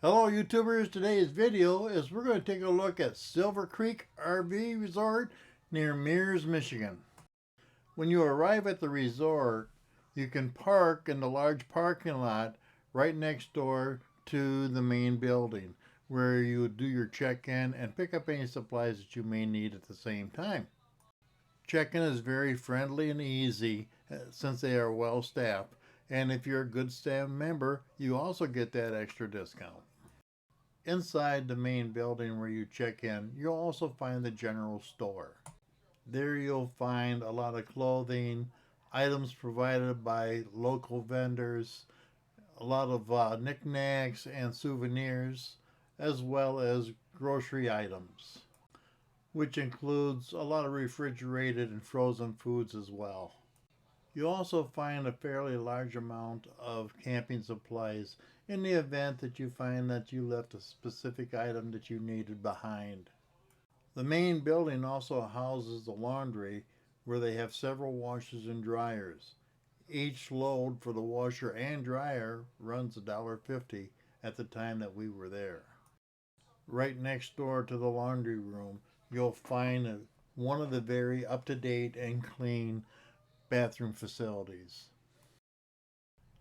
Hello YouTubers, today's video is we're going to take a look at Silver Creek RV Resort near Mears, Michigan. When you arrive at the resort, you can park in the large parking lot right next door to the main building where you do your check-in and pick up any supplies that you may need at the same time. Check-in is very friendly and easy since they are well staffed, and if you're a good staff member, you also get that extra discount. Inside the main building where you check in, you'll also find the general store. There you'll find a lot of clothing, items provided by local vendors, a lot of knickknacks and souvenirs, as well as grocery items, which includes a lot of refrigerated and frozen foods as well. You'll also find a fairly large amount of camping supplies in the event that you find that you left a specific item that you needed behind. The main building also houses the laundry where they have several washers and dryers. Each load for the washer and dryer runs $1.50 at the time that we were there. Right next door to the laundry room, you'll find one of the very up-to-date and clean bathroom facilities.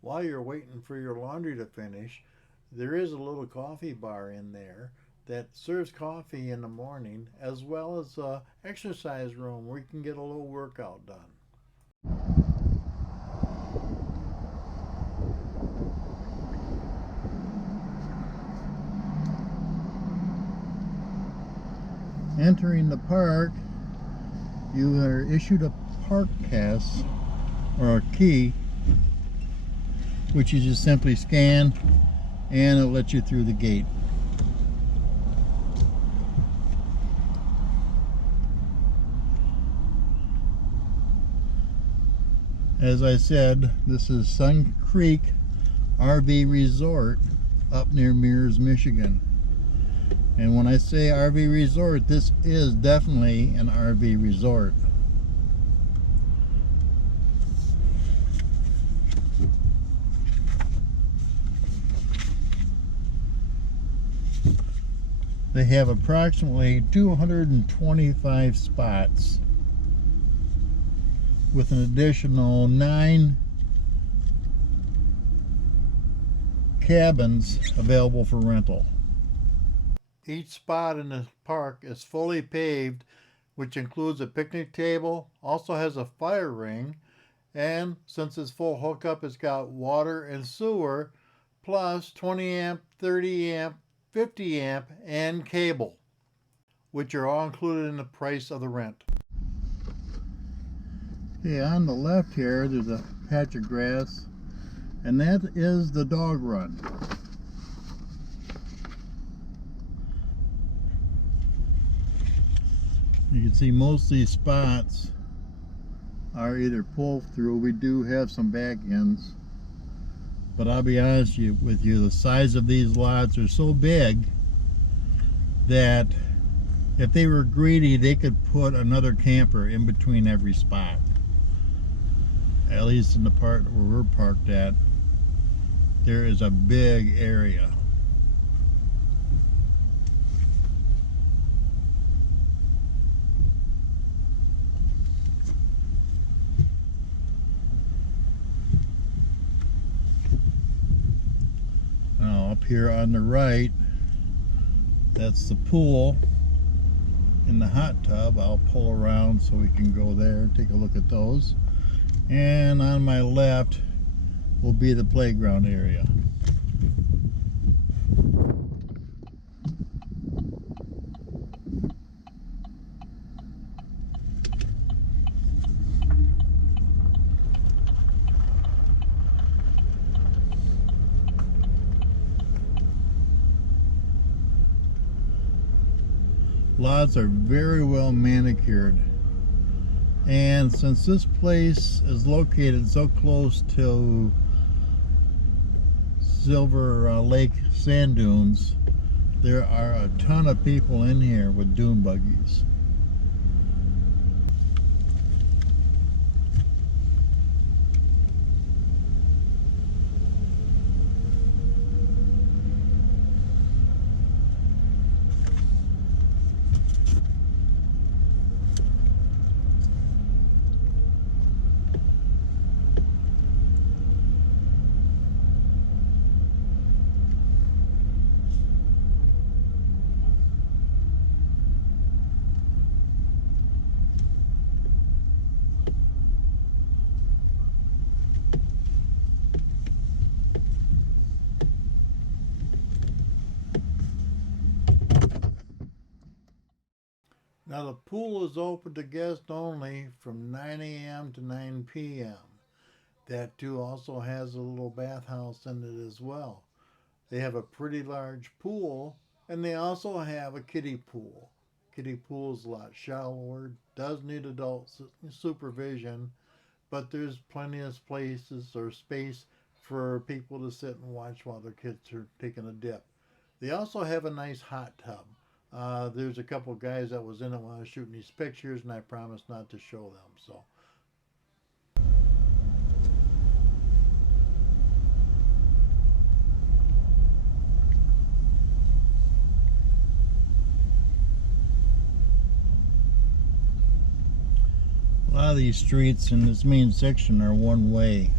While you're waiting for your laundry to finish, there is a little coffee bar in there that serves coffee in the morning, as well as an exercise room where you can get a little workout done. Entering the park, you are issued a park pass or a key, which you just simply scan and it'll let you through the gate. As I said, this is Sun Creek RV Resort up near Mears, Michigan. And when I say RV resort, this is definitely an RV resort. They have approximately 225 spots with an additional 9 cabins available for rental. Each spot in the park is fully paved, which includes a picnic table, also has a fire ring, and since it's full hookup, it's got water and sewer, plus 20 amp, 30 amp, 50 amp, and cable, which are all included in the price of the rent. Okay, on the left here, there's a patch of grass, and that is the dog run. You can see most of these spots are either pull through. We do have some back ends, but I'll be honest with you, the size of these lots are so big that if they were greedy, they could put another camper in between every spot. At least in the part where we're parked at, there is a big area. Now up here on the right, that's the pool and the hot tub. I'll pull around so we can go there and take a look at those. And on my left will be the playground area. Lots are very well manicured, and since this place is located so close to Silver Lake sand dunes, there are a ton of people in here with dune buggies. Now the pool is open to guests only from 9 a.m. to 9 p.m. That too also has a little bathhouse in it as well. They have a pretty large pool, and they also have a kiddie pool. Kiddie pool is a lot shallower, does need adult supervision, but there's plenty of places or space for people to sit and watch while their kids are taking a dip. They also have a nice hot tub. There's a couple of guys that was in it when I was shooting these pictures, and I promised not to show them. So a lot of these streets in this main section are one way.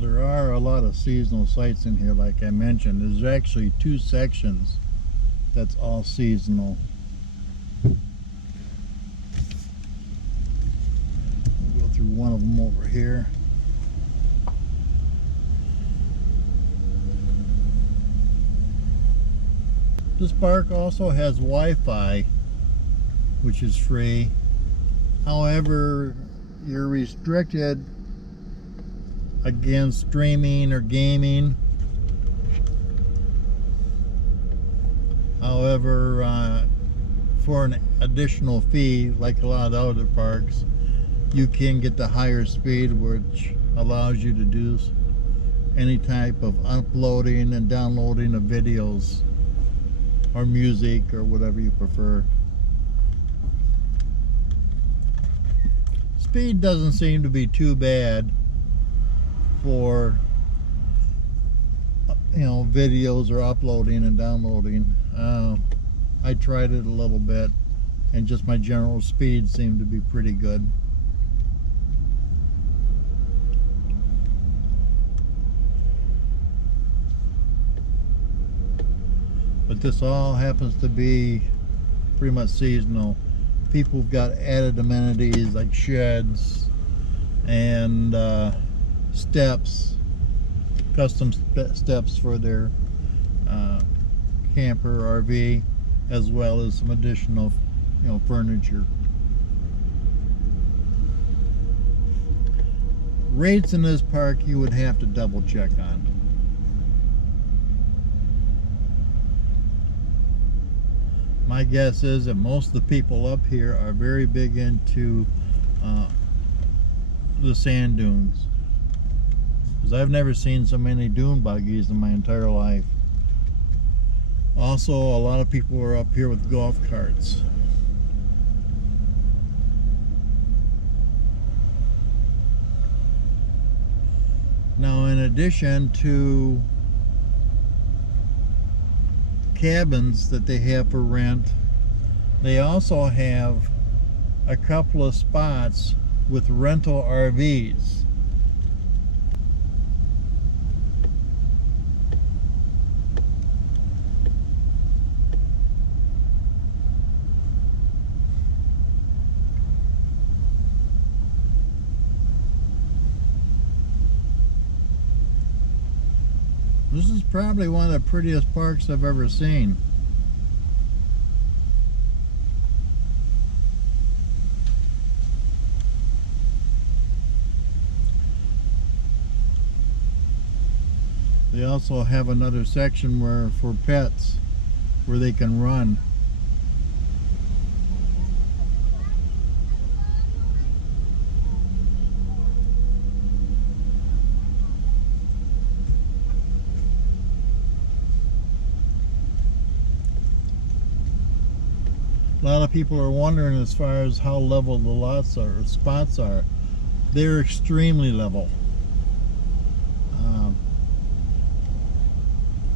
There are a lot of seasonal sites in here, like I mentioned. There's actually two sections that's all seasonal. We'll go through one of them over here. This park also has Wi-Fi, which is free. However, you're restricted against streaming or gaming. However, for an additional fee, like a lot of the other parks, you can get the higher speed, which allows you to do any type of uploading and downloading of videos or music or whatever you prefer. Speed doesn't seem to be too bad for, you know, videos or uploading and downloading. I tried it a little bit, and just my general speed seemed to be pretty good. But this all happens to be pretty much seasonal. People have got added amenities like sheds and steps, custom steps for their camper RV, as well as some additional, you know, furniture. Rates in this park you would have to double check on. My guess is that most of the people up here are very big into the sand dunes, because I've never seen so many dune buggies in my entire life. Also, a lot of people are up here with golf carts. Now, in addition to cabins that they have for rent, they also have a couple of spots with rental RVs. This is probably one of the prettiest parks I've ever seen. They also have another section where for pets, where they can run. lot of people are wondering as far as how level the lots are, or spots are. They're extremely level.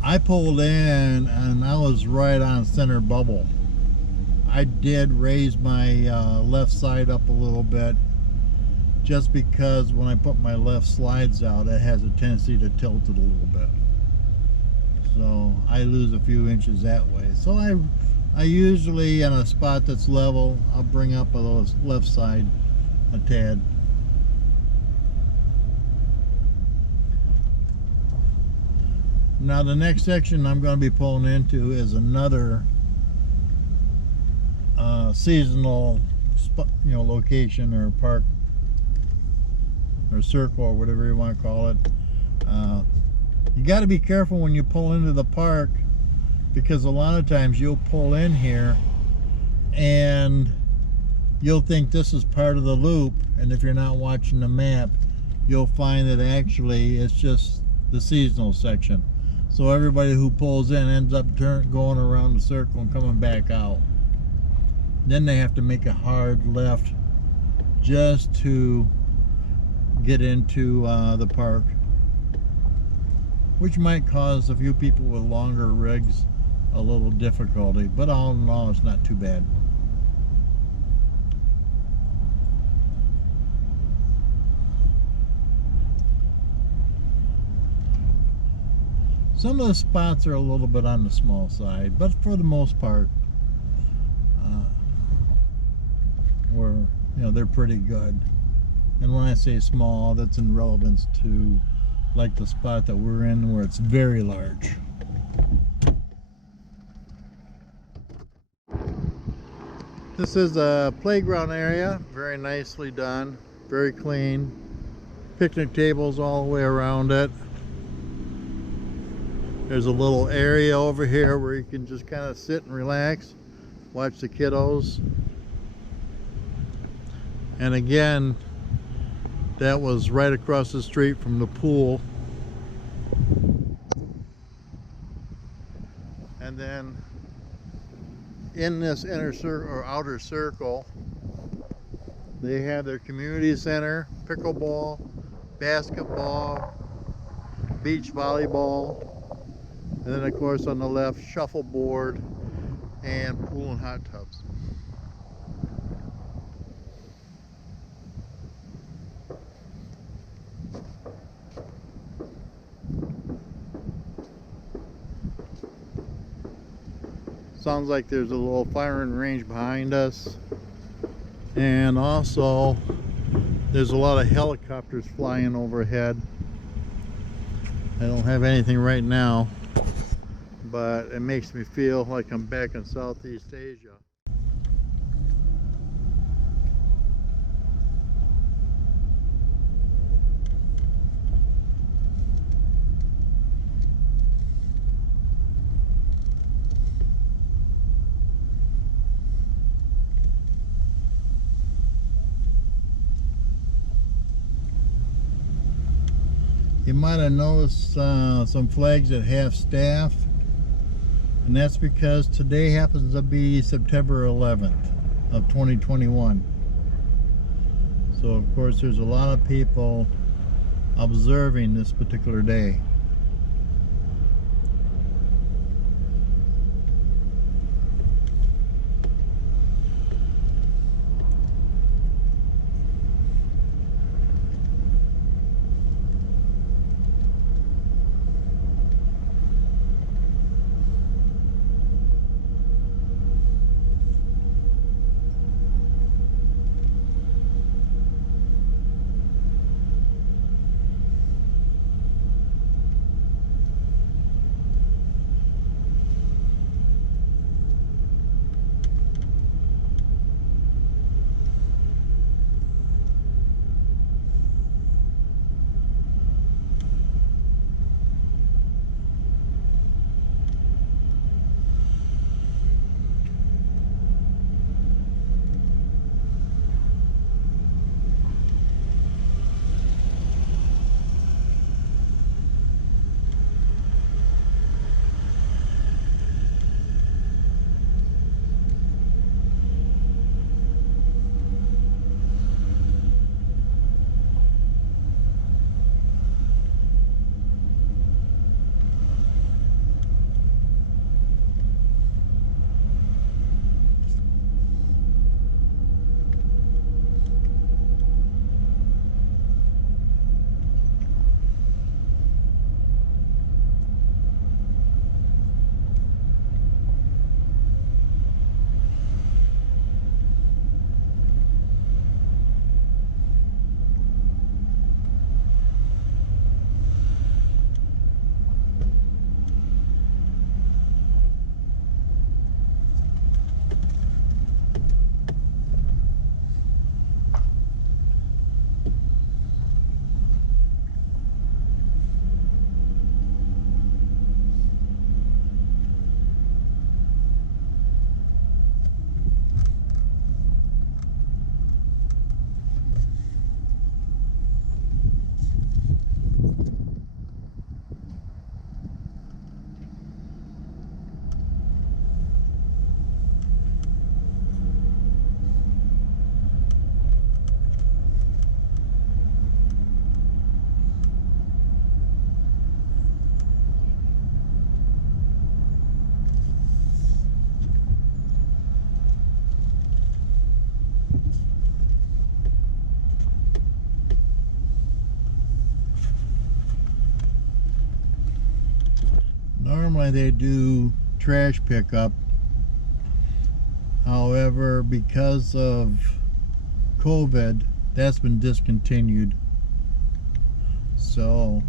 I pulled in and I was right on center bubble. I did raise my left side up a little bit, just because when I put my left slides out, it has a tendency to tilt it a little bit. So I lose a few inches that way. So I usually, on a spot that's level, I'll bring up a little left side a tad. Now the next section I'm going to be pulling into is another seasonal location or park or circle or whatever you want to call it. You got to be careful when you pull into the park, because a lot of times you'll pull in here and you'll think this is part of the loop, and if you're not watching the map, you'll find that actually it's just the seasonal section. So everybody who pulls in ends up going around the circle and coming back out. Then they have to make a hard left just to get into the park, which might cause a few people with longer rigs a little difficulty, but all in all, it's not too bad. Some of the spots are a little bit on the small side, but for the most part, they're pretty good. And when I say small, that's in relevance to like the spot that we're in, where it's very large. This is a playground area, very nicely done, very clean. Picnic tables all the way around it. There's a little area over here where you can just kind of sit and relax, watch the kiddos. And again, that was right across the street from the pool. And then in this inner circle or outer circle, they have their community center, pickleball, basketball, beach volleyball, and then of course on the left, shuffleboard and pool and hot tubs. Sounds like there's a little firing range behind us, and also there's a lot of helicopters flying overhead. I don't have anything right now, but it makes me feel like I'm back in Southeast Asia. You might have noticed some flags at half staff, and that's because today happens to be September 11th of 2021. So of course there's a lot of people observing this particular day. Normally they do trash pickup. However, because of COVID, that's been discontinued. So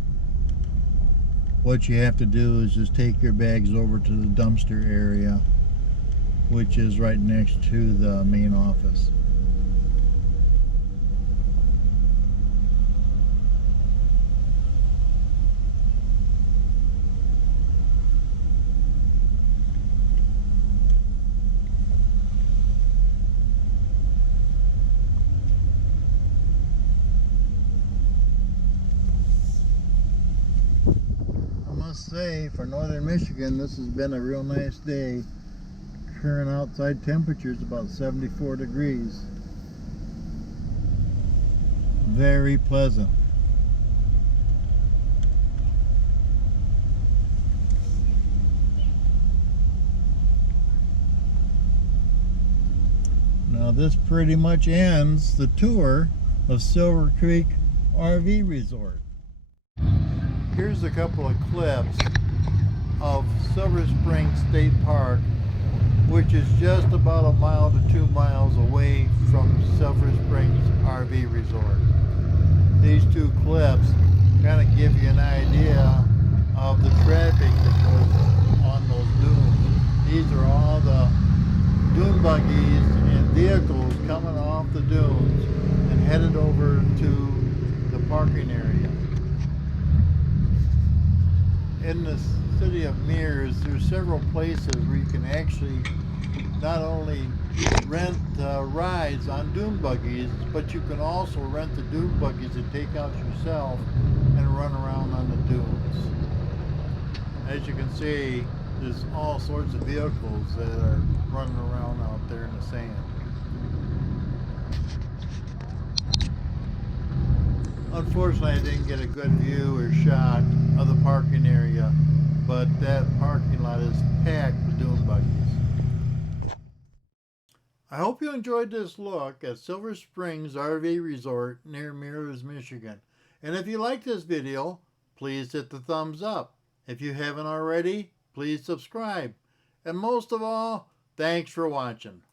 what you have to do is just take your bags over to the dumpster area, which is right next to the main office. I must say, for northern Michigan, this has been a real nice day. Current outside temperature is about 74 degrees. Very pleasant. Now this pretty much ends the tour of Silver Creek RV Resort. Here's a couple of clips of Silver Springs State Park, which is just about 1 mile to 2 miles away from Silver Springs RV Resort. These two clips kind of give you an idea of the traffic that goes on those dunes. These are all the dune buggies and vehicles coming off the dunes and headed over to the parking area. In the city of Mears, there's several places where you can actually not only rent rides on dune buggies, but you can also rent the dune buggies and take out yourself and run around on the dunes. As you can see, there's all sorts of vehicles that are running around out there in the sand. Unfortunately, I didn't get a good view or shot of the parking area, but that parking lot is packed with dune buggies. I hope you enjoyed this look at Silver Springs RV Resort near Mears, Michigan. And if you like this video, please hit the thumbs up. If you haven't already, please subscribe. And most of all, thanks for watching.